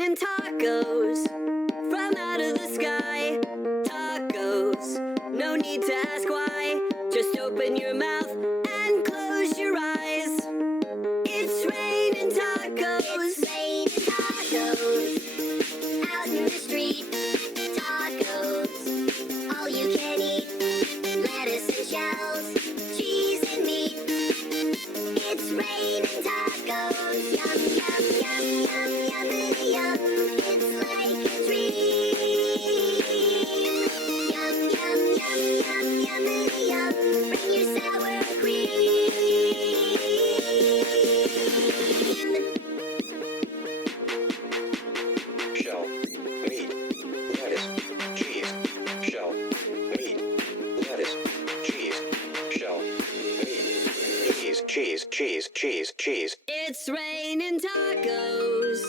raining tacos from out of the sky. Tacos, no need to ask why. Just open your mouth and close your eyes. It's raining tacos. It's raining tacos out in the street. Tacos, all you can eat. Lettuce and shells, cheese and meat. It's raining tacos. Yum, yum, yum, yum, yummity yum. It's like a dream. Yum, yum, yum, yum, yummity yum. Bring your sour cream. Shell, meat, lettuce, cheese. Shell, meat, lettuce, cheese. Shell, meat, cheese, cheese, cheese, cheese, cheese. It's raining tacos.